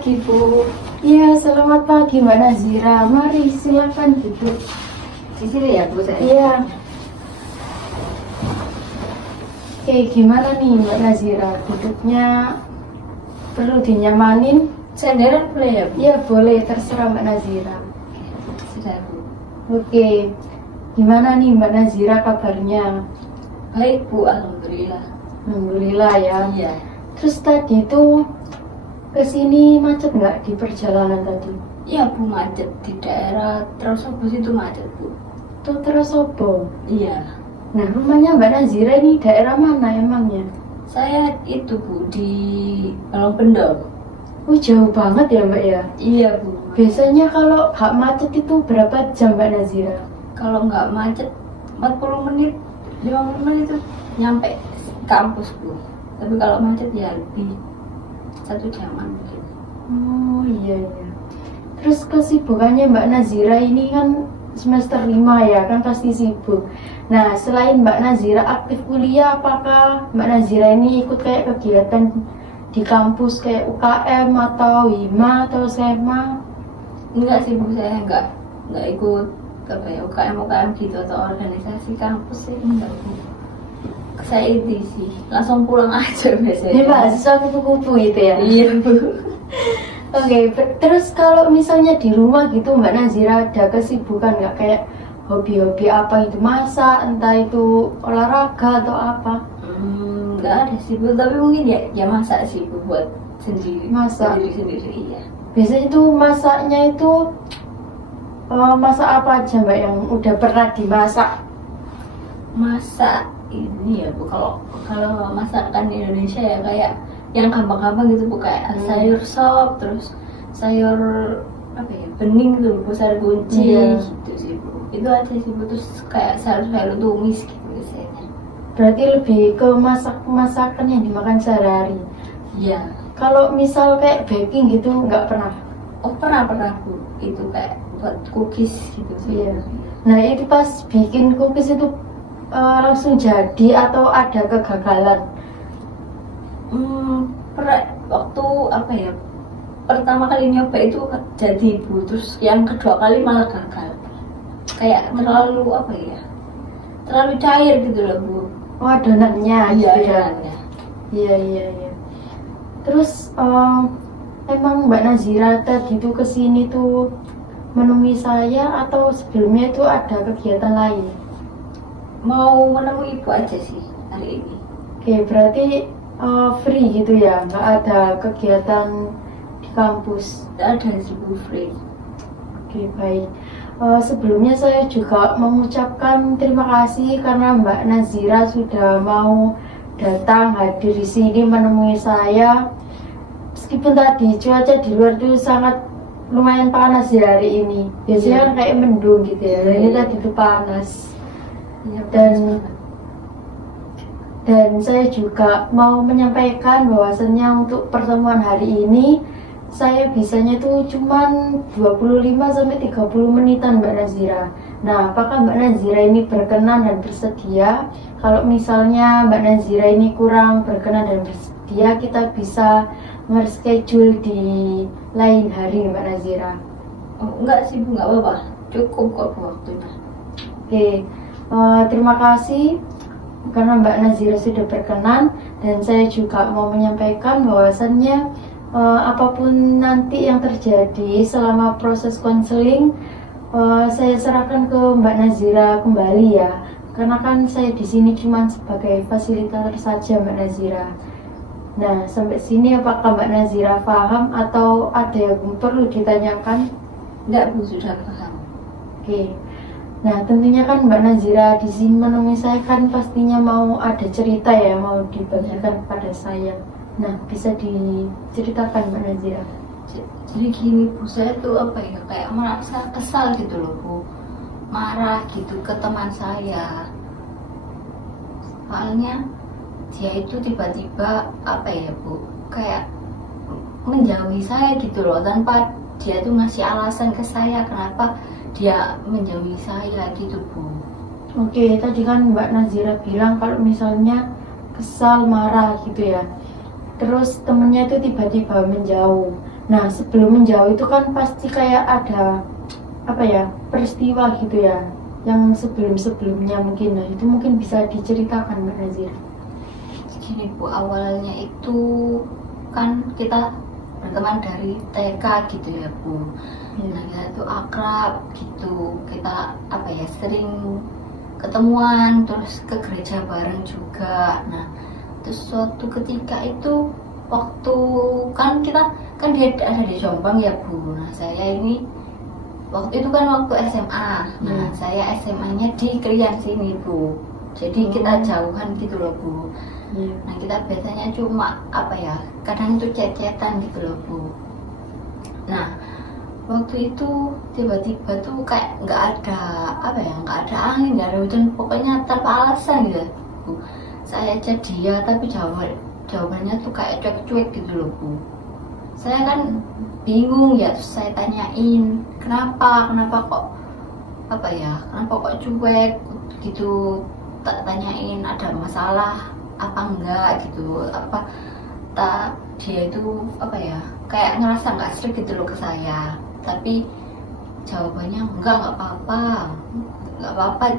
pagi, Bu. Iya, selamat pagi Mbak Nazira. Mari silakan duduk. Di sini ya, Bu, saya? Iya. Oke, gimana nih Mbak Nazira? Duduknya perlu dinyamanin? Senderan boleh ya, Bu? Iya, boleh. Terserah Mbak Nazira. Sudah, Bu. Oke. Gimana nih Mbak Nazira kabarnya? Baik, Bu. Alhamdulillah. Alhamdulillah ya. Iya. Terus tadi tuh kesini macet nggak di perjalanan tadi? Iya, Bu, macet. Di daerah Trosobo itu macet, Bu. Tuh Trosobo. Iya. Nah, rumahnya Mbak Nazira ini daerah mana emangnya? Saya itu, Bu, di Balongbendong. Oh, jauh banget ya Mbak ya? Iya, Bu. Biasanya kalau nggak macet itu berapa jam Mbak Nazira? Kalau nggak macet, 40 menit, 50 menit itu nyampe kampus, Bu. Tapi kalau macet ya lebih 1 jaman mungkin. Oh iya. Terus kesibukannya Mbak Nazira ini kan semester 5 ya, kan pasti sibuk. Nah, selain Mbak Nazira aktif kuliah, apakah Mbak Nazira ini ikut kayak kegiatan di kampus kayak UKM atau HIMA atau SMA? Enggak sih, Bu, saya enggak ikut apa ya, UKM gitu atau organisasi kampus sih, enggak, Bu. Saya itu sih langsung pulang aja biasanya. Ini mahasiswa kupu-kupu gitu ya? Iya, Bu. Oke, terus kalau misalnya di rumah gitu Mbak Nazira ada kesibukan nggak kayak hobi-hobi apa itu, masak, entah itu olahraga atau apa? Enggak ada sih, Bu, tapi mungkin ya masak sih, Bu, buat sendiri. Masak? Sendiri, iya. Biasanya itu masaknya itu masak apa aja Mbak yang udah pernah dimasak? Masak ini ya, Bu, kalau masakan di Indonesia ya kayak yang gampang-gampang gitu, Bu, kayak sayur sop, terus sayur apa ya, bening gitu, Bu, sayur kunci. Iya. Gitu sih, Bu. Itu aja sih, Bu, terus kayak sayur tumis gitu biasanya. Berarti lebih ke masakan yang dimakan sehari-hari. Iya. Kalau misal kayak baking gitu nggak pernah? Oh, pernah, Bu. Itu kayak buat cookies gitu sih. Iya. Nah, itu pas bikin cookies itu langsung jadi atau ada kegagalan? Waktu apa ya, pertama kali nyoba itu jadi, Bu, terus yang kedua kali malah gagal. Kayak terlalu apa ya, terlalu cair gitu loh, Bu. Oh, adonannya Iya, gitu ya? iya. Iya. Terus emang Mbak Nazira tadi tuh kesini tuh menemui saya atau sebelumnya itu ada kegiatan lain? Mau menemui Ibu aja sih hari ini. Oke, berarti free gitu ya, nggak ada kegiatan di kampus? Tidak ada sih, Bu, free. Oke, baik. Sebelumnya saya juga mengucapkan terima kasih karena Mbak Nazira sudah mau datang hadir di sini menemui saya. Meskipun tadi cuaca di luar itu sangat lumayan panas ya hari ini. Biasanya kan kayak mendung gitu ya. Dan ini tadi itu panas. Iya, Dan saya juga mau menyampaikan bahwasannya untuk pertemuan hari ini saya bisanya itu cuman 25-30 menitan Mbak Nazira. Nah, apakah Mbak Nazira ini berkenan dan bersedia? Kalau misalnya Mbak Nazira ini kurang berkenan dan bersedia, kita bisa nge-schedule di lain hari Mbak Nazira. Oh, enggak sih, Bu, enggak apa-apa. Cukup kok, Bu, waktunya. Oke, terima kasih karena Mbak Nazira sudah berkenan, dan saya juga mau menyampaikan bahwasannya apapun nanti yang terjadi selama proses konseling, saya serahkan ke Mbak Nazira kembali ya, karena kan saya di sini cuma sebagai fasilitator saja Mbak Nazira. Nah, sampai sini apakah Mbak Nazira paham atau ada yang perlu ditanyakan? Enggak, Bu, sudah paham. Oke. Nah, tentunya kan Mbak Nazira di sini menemui saya kan pastinya mau ada cerita ya, mau dibagikan kepada saya. Nah, bisa diceritakan Mbak Nazira? Jadi gini, Bu, saya tuh apa ya, kayak merasa kesal gitu loh, Bu, marah gitu ke teman saya. Soalnya dia itu tiba-tiba apa ya, Bu, kayak menjauhi saya gitu loh, tanpa dia tuh ngasih alasan ke saya kenapa dia menjauhi saya gitu, Bu. Oke, tadi kan Mbak Nazira bilang kalau misalnya kesal, marah gitu ya. Terus temennya itu tiba-tiba menjauh. Nah, sebelum menjauh itu kan pasti kayak ada apa ya, peristiwa gitu ya, yang sebelum-sebelumnya mungkin. Nah, itu mungkin bisa diceritakan Mbak Nazira. Gini Bu, awalnya itu kan kita berteman dari TK gitu ya Bu. Nah kita tuh akrab gitu, kita apa ya, sering ketemuan, terus ke gereja bareng juga. Nah terus suatu ketika itu, waktu kan kita kan dia ada di Jombang ya Bu. Nah saya ini waktu itu kan waktu SMA. Nah saya SMA-nya di Krian sini Bu, jadi kita jauhan gitu loh Bu. Nah kita biasanya cuma apa ya, kadang itu chat-chatan gitu loh Bu. Nah waktu itu tiba-tiba tuh kayak nggak ada apa ya, nggak ada angin, nggak ada hujan, pokoknya tanpa alasan gitu Bu. Saya chat dia tapi jawabannya tuh kayak cuek-cuek gitu loh Bu. Saya kan bingung ya, terus saya tanyain kenapa kok apa ya, kenapa kok cuek gitu. Tak tanyain ada masalah apa enggak gitu, apa tak, dia itu apa ya, kayak ngerasa nggak serik gitu loh ke saya. Tapi jawabannya nggak apa-apa,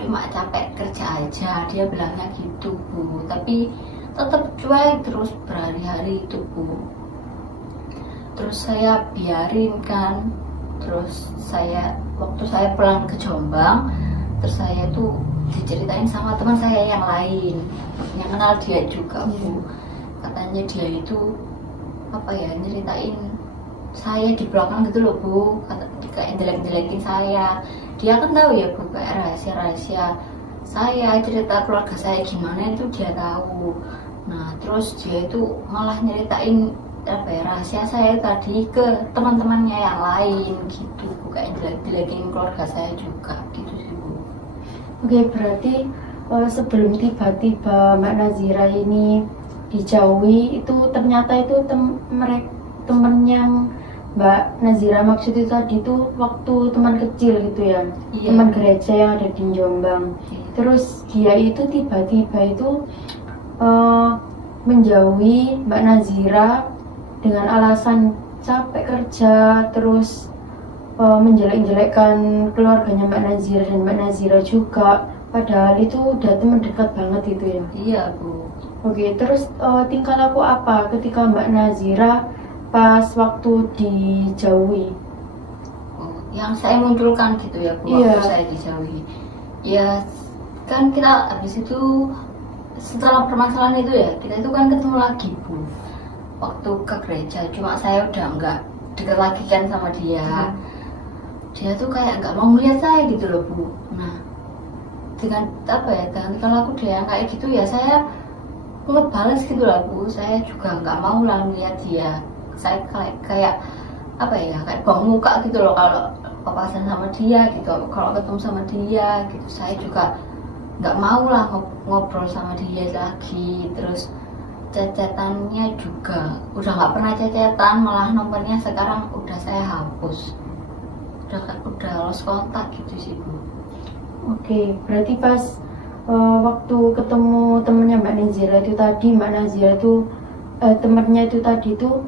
cuma capek kerja aja, dia bilangnya gitu Bu. Tapi tetap cuek terus berhari-hari itu Bu. Terus saya biarin kan, terus waktu saya pulang ke Jombang, terus saya tuh diceritain sama teman saya yang lain yang kenal dia juga Bu. Katanya dia itu apa ya, nyeritain saya di belakang gitu loh Bu, kayak jelek-jelekin saya. Dia kan tahu ya Bu, kayak rahasia-rahasia saya, cerita keluarga saya gimana itu dia tahu. Nah terus dia itu malah nyeritain apa ya, rahasia saya tadi ke teman-temannya yang lain gitu Bu, kayak jelek-jelekin keluarga saya juga gitu sih Bu. Oke, berarti sebelum tiba-tiba Mbak Nazira ini dijauhi, itu ternyata itu temen yang Mbak Nazira maksud itu tadi itu waktu teman kecil gitu ya, Iya. Teman gereja yang ada di Jombang. Iya. Terus dia itu tiba-tiba itu menjauhi Mbak Nazira dengan alasan capek kerja, terus menjelek-jelekkan keluarganya Mbak Nazira dan Mbak Nazira juga, padahal itu udah teman dekat banget itu ya. Iya Bu. Oke, terus tingkah laku apa ketika Mbak Nazira pas waktu dijauhi? Yang saya munculkan gitu ya Bu, Iya. waktu saya dijauhi. Ya kan kita habis itu setelah permasalahan itu ya, kita itu kan ketemu lagi Bu, waktu ke gereja. Cuma saya udah nggak deket lagi kan sama dia. Dia tuh kayak nggak mau melihat saya gitu loh Bu. Nah dengan apa ya, dengan kalau aku dia kayak gitu ya, saya ngebales gitu lah Bu. Saya juga nggak mau lah melihat dia. Saya kayak apa ya, kayak buang muka gitu loh kalau papasan sama dia gitu, kalau ketemu sama dia gitu. Saya juga nggak mau lah ngobrol sama dia lagi. Terus cecetannya juga udah nggak pernah cecetan, malah nomornya sekarang udah saya hapus, udah lost kontak gitu sih Bu. Oke, berarti pas waktu ketemu temennya Mbak Nazira itu tadi, Mbak Nazira itu temennya itu tadi tuh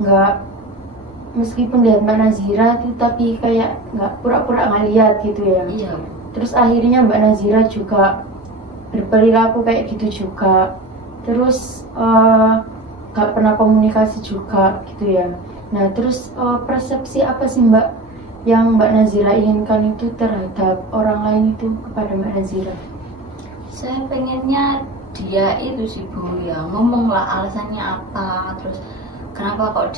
nggak, meskipun lihat Mbak Nazira itu tapi kayak nggak pura-pura nggak lihat gitu ya. Iya. Terus akhirnya Mbak Nazira juga berperilaku kayak gitu juga. Terus nggak pernah komunikasi juga gitu ya. Nah terus persepsi apa sih Mbak yang Mbak Nazira inginkan itu terhadap orang lain itu kepada Mbak Nazira? Saya pengennya dia itu sih Bu ya, ngomong lah alasannya apa, terus kenapa kok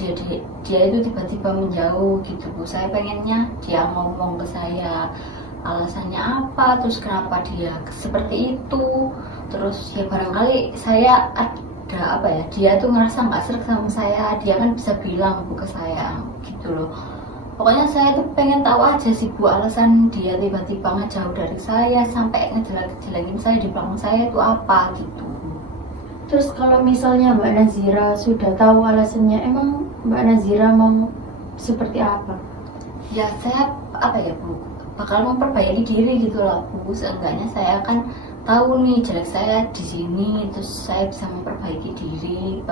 dia itu tiba-tiba menjauh gitu Bu. Saya pengennya dia ngomong ke saya alasannya apa, terus kenapa dia seperti itu. Terus ya barangkali saya ada apa ya, dia tuh ngerasa nggak serak sama saya, dia kan bisa bilang Bu ke saya gitu loh. Pokoknya saya tuh pengen tahu aja sih Bu, alasan dia tiba-tiba ngejauh dari saya sampai ngejelek-jelekin saya di belakang saya itu apa gitu. Terus kalau misalnya Mbak Nazira sudah tahu alasannya, emang Mbak Nazira mau seperti apa? Ya saya apa ya Bu, bakal memperbaiki diri gitu lah Bu. Seenggaknya saya kan tahu nih jelek saya di sini, terus saya bisa memperbaiki diri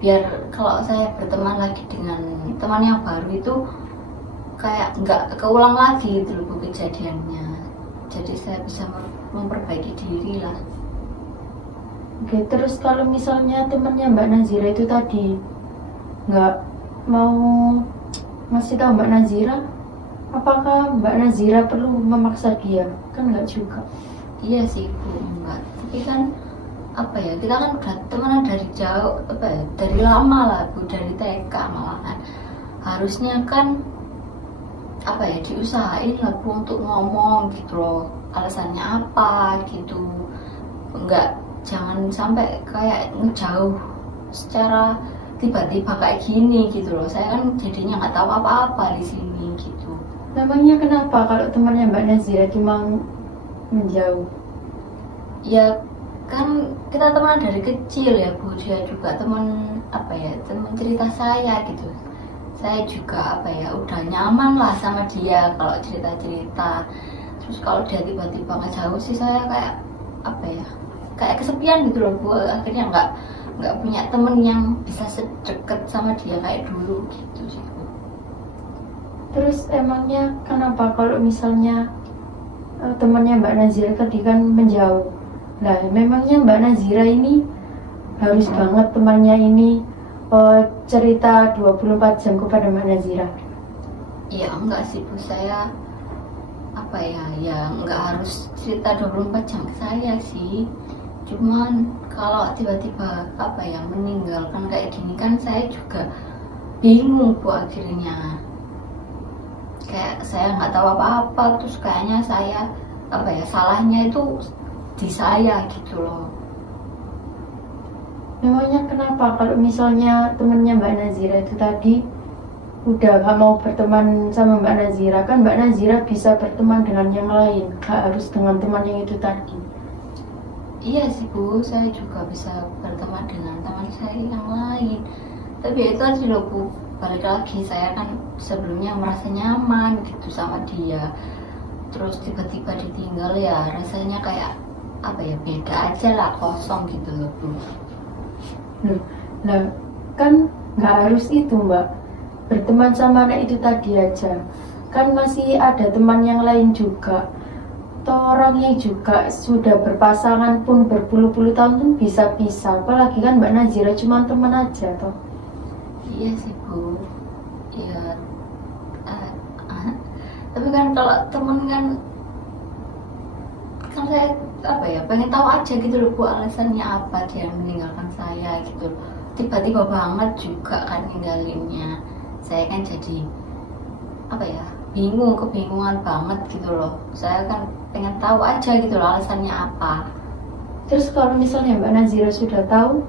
biar kalau saya berteman lagi dengan teman yang baru itu kayak nggak keulang lagi gitu loh Bu kejadiannya. Jadi saya bisa memperbaiki diri lah. Oke, terus kalau misalnya temannya Mbak Nazira itu tadi nggak mau ngasih tahu Mbak Nazira, apakah Mbak Nazira perlu memaksa dia? Kan nggak juga. Iya sih Bu, enggak. Tapi kan apa ya, kita kan udah temenan dari jauh, apa ya, dari lama lah Bu, dari TK malahan. Harusnya kan apa ya, diusahain lah Bu untuk ngomong gitu loh, alasannya apa gitu. Enggak, jangan sampai kayak ngejauh secara tiba-tiba kayak gini gitu loh. Saya kan jadinya nggak tahu apa-apa di sini gitu. Namanya kenapa kalau temannya Mbak Nazira cuma menjauh? Ya kan kita teman dari kecil ya Bu, dia juga teman apa ya, teman cerita saya gitu. Saya juga apa ya, udah nyaman lah sama dia kalau cerita-cerita. Terus kalau dia tiba-tiba ngejauh sih saya kayak apa ya, kayak kesepian gitu loh Bu. Akhirnya nggak punya temen yang bisa sedekat sama dia kayak dulu gitu sih Bu. Terus emangnya kenapa kalau misalnya temannya Mbak Nazira tadi kan menjauh? Nah, memangnya Mbak Nazira ini harus banget temannya ini cerita 24 jam kepada Mbak Nazira? Iya enggak sih Bu, saya apa ya, ya nggak harus cerita 24 jam ke saya sih. Cuman kalau tiba-tiba apa ya, meninggalkan kayak gini kan saya juga bingung Bu akhirnya. Kayak saya nggak tahu apa-apa, terus kayaknya saya apa ya, salahnya itu di saya gitu loh. Memangnya kenapa kalau misalnya temennya Mbak Nazira itu tadi udah gak mau berteman sama Mbak Nazira, kan Mbak Nazira bisa berteman dengan yang lain, gak harus dengan teman yang itu tadi. Iya sih Bu, saya juga bisa berteman dengan teman saya yang lain. Tapi itu aja loh Bu, balik lagi saya kan sebelumnya merasa nyaman gitu sama dia. Terus tiba-tiba ditinggal ya rasanya kayak apa ya, beda aja lah, kosong gitu loh Bu. Nah, kan nggak harus itu Mbak, berteman sama anak itu tadi aja, kan masih ada teman yang lain juga. Toh orangnya juga sudah berpasangan pun berpuluh-puluh tahun pun bisa pisah, apalagi kan Mbak Nazira cuma teman aja toh. Iya sih Bu, ya tapi kan kalau temen kan saya apa ya, pengen tahu aja gitu loh Bu, alasannya apa dia meninggalkan saya gitu. Tiba-tiba banget juga kan ninggalinnya. Saya kan jadi apa ya, kebingungan banget gitu loh. Saya kan pengen tahu aja gitu loh alasannya apa. Terus kalau misalnya Mbak Nazira sudah tahu,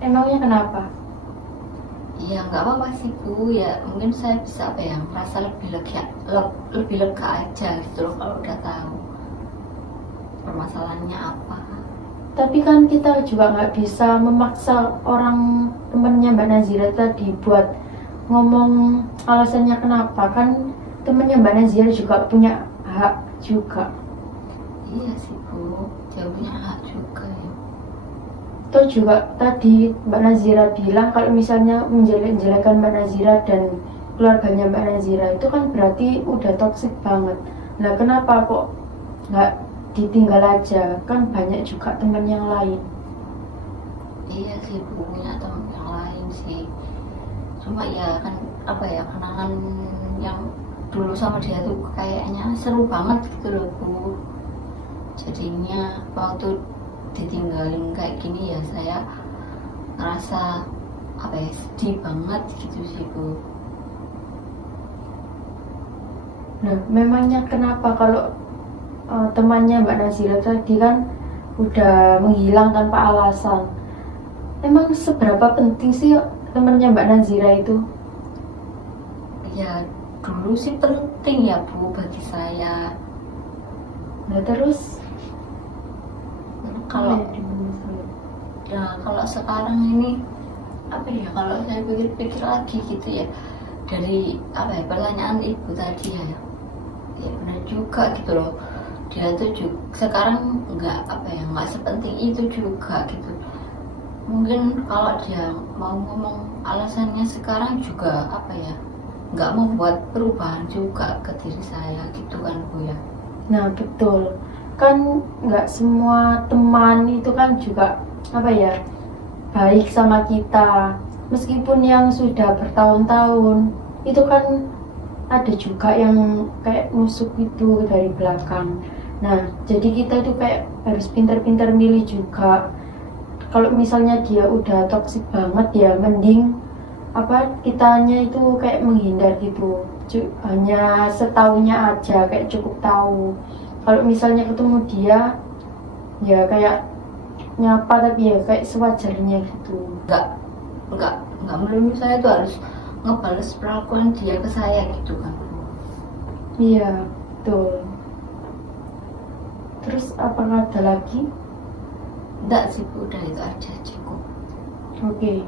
emangnya kenapa? Ya nggak apa-apa sih Bu, ya mungkin saya bisa apa ya, merasa lebih lega aja gitu loh kalau udah tahu permasalahannya apa. Tapi kan kita juga nggak bisa memaksa orang temennya Mbak Nazira tadi buat ngomong alasannya kenapa, kan temennya Mbak Nazira juga punya hak juga. Iya sih Bu, dia punya hak juga ya. Toh juga tadi Mbak Nazira bilang kalau misalnya menjelek-jelekan Mbak Nazira dan keluarganya Mbak Nazira itu kan berarti udah toksik banget. Nah kenapa kok nggak ditinggal aja, kan banyak juga teman yang lain. Iya sih Bu, punya teman yang lain sih. Cuma ya kan apa ya, kenangan yang dulu sama dia tuh kayaknya seru banget gitu loh Bu. Jadinya waktu ditinggalin kayak gini ya saya ngerasa apa ya, sedih banget gitu sih Bu. Nah memangnya kenapa kalau temannya Mbak Nazira tadi kan udah menghilang tanpa alasan, emang seberapa penting sih temannya Mbak Nazira itu? Ya dulu sih penting ya Bu bagi saya. Nah terus Kalau sekarang ini apa ya, kalau saya pikir-pikir lagi gitu ya, dari apa ya, pertanyaan Ibu tadi ya benar juga gitu loh. Dia tuh juga sekarang nggak apa ya, nggak sepenting itu juga gitu. mungkin kalau dia mau ngomong alasannya sekarang juga apa ya, nggak mau buat perubahan juga ke diri saya gitu kan Bu ya. Nah betul, kan nggak semua teman itu kan juga apa ya baik sama kita. Meskipun yang sudah bertahun-tahun itu kan ada juga yang kayak nusuk itu dari belakang. Nah jadi kita itu kayak harus pintar-pintar milih juga. Kalau misalnya dia udah toksik banget ya mending apa kitanya itu kayak menghindar gitu. Hanya setaunya aja, kayak cukup tahu. Kalau misalnya ketemu dia ya kayak nyapa tapi ya kayak sewajarnya gitu. Nggak melulu saya tuh harus ngebales perlakuan dia ke saya gitu kan. Iya betul. Terus apakah ada lagi? Enggak sih Bu, udah itu aja cukup. Oke.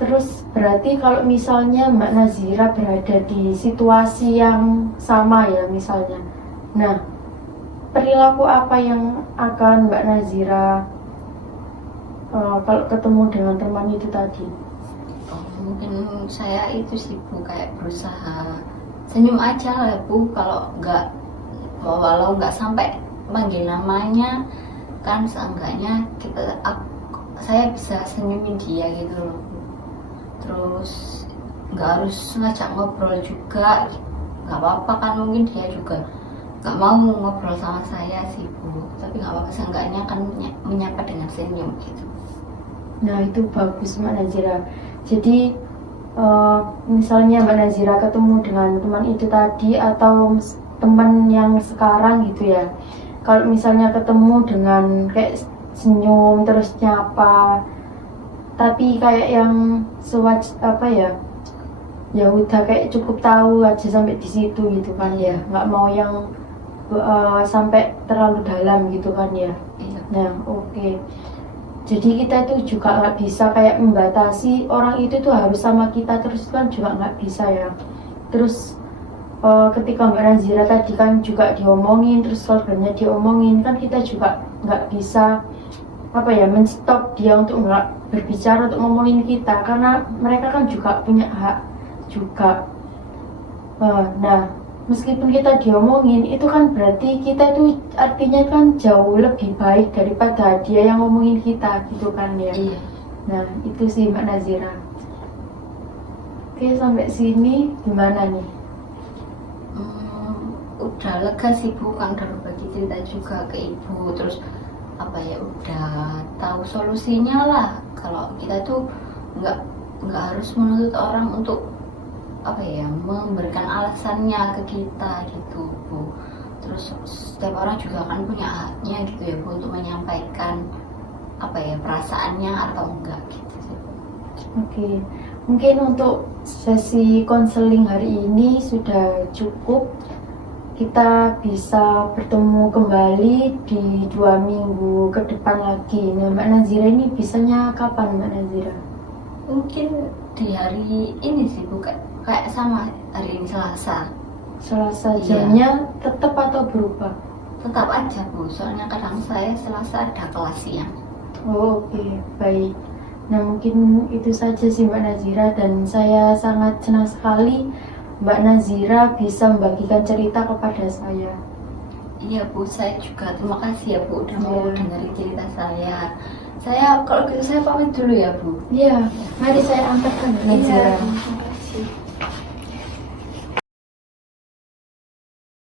Terus berarti kalau misalnya Mbak Nazira berada di situasi yang sama ya misalnya. Nah, perilaku apa yang akan Mbak Nazira kalau ketemu dengan teman itu tadi? Oh, mungkin saya itu sih Bu, kayak berusaha senyum aja lah Bu, kalau nggak walau nggak sampai manggil namanya kan seenggaknya saya bisa senyumin dia gitu loh. Terus nggak harus ngajak ngobrol juga, nggak apa-apa kan, mungkin dia juga nggak mau ngobrol sama saya sih Bu, tapi nggak apa-apa, seenggaknya kan menyapa dengan senyum gitu. Nah itu bagus Mbak Nazira. Jadi misalnya Mbak Nazira ketemu dengan teman itu tadi atau teman yang sekarang gitu ya, kalau misalnya ketemu dengan kayak senyum terus nyapa tapi kayak yang apa ya udah kayak cukup tahu aja sampai di situ gitu kan ya, nggak mau yang sampai terlalu dalam gitu kan ya. Iya. Nah oke. Jadi kita itu juga nggak bisa kayak membatasi orang itu tuh harus sama kita terus kan juga nggak bisa ya. Terus ketika Mbak Nazira tadi kan juga diomongin, terus keluarganya diomongin, kan kita juga nggak bisa apa ya menstop dia untuk nggak berbicara, untuk ngomongin kita, karena mereka kan juga punya hak juga. Nah meskipun kita diomongin itu kan berarti kita itu artinya kan jauh lebih baik daripada dia yang ngomongin kita gitu kan ya. Iya. Nah itu sih Mbak Nazira. Oke sampai sini gimana nih? Udah lega sih Bu, kan udah berbagi cerita juga ke Ibu, terus apa ya udah tahu solusinya lah. Kalau kita tuh nggak harus menuntut orang untuk apa ya memberikan alasannya ke kita gitu Bu. Terus setiap orang juga kan punya haknya gitu ya Bu untuk menyampaikan apa ya perasaannya atau enggak gitu sih. Oke, mungkin untuk sesi konseling hari ini sudah cukup. Kita bisa bertemu kembali di 2 minggu ke depan lagi. Nah Mbak Nazira ini bisanya kapan Mbak Nazira? Mungkin di hari ini sih Bu, kayak sama hari ini Selasa. Selasa Iya. jamnya tetap atau berubah? Tetap aja Bu, soalnya kadang saya Selasa ada kelas siang. Oh oke, baik. Nah mungkin itu saja sih Mbak Nazira, dan saya sangat senang sekali Mbak Nazira bisa membagikan cerita kepada saya. Iya Bu, saya juga terima kasih ya Bu udah mau Iya. dengerin cerita saya. Saya kalau gitu saya pamit dulu ya Bu. Iya, mari saya antarkan Mbak Nazira. Iya.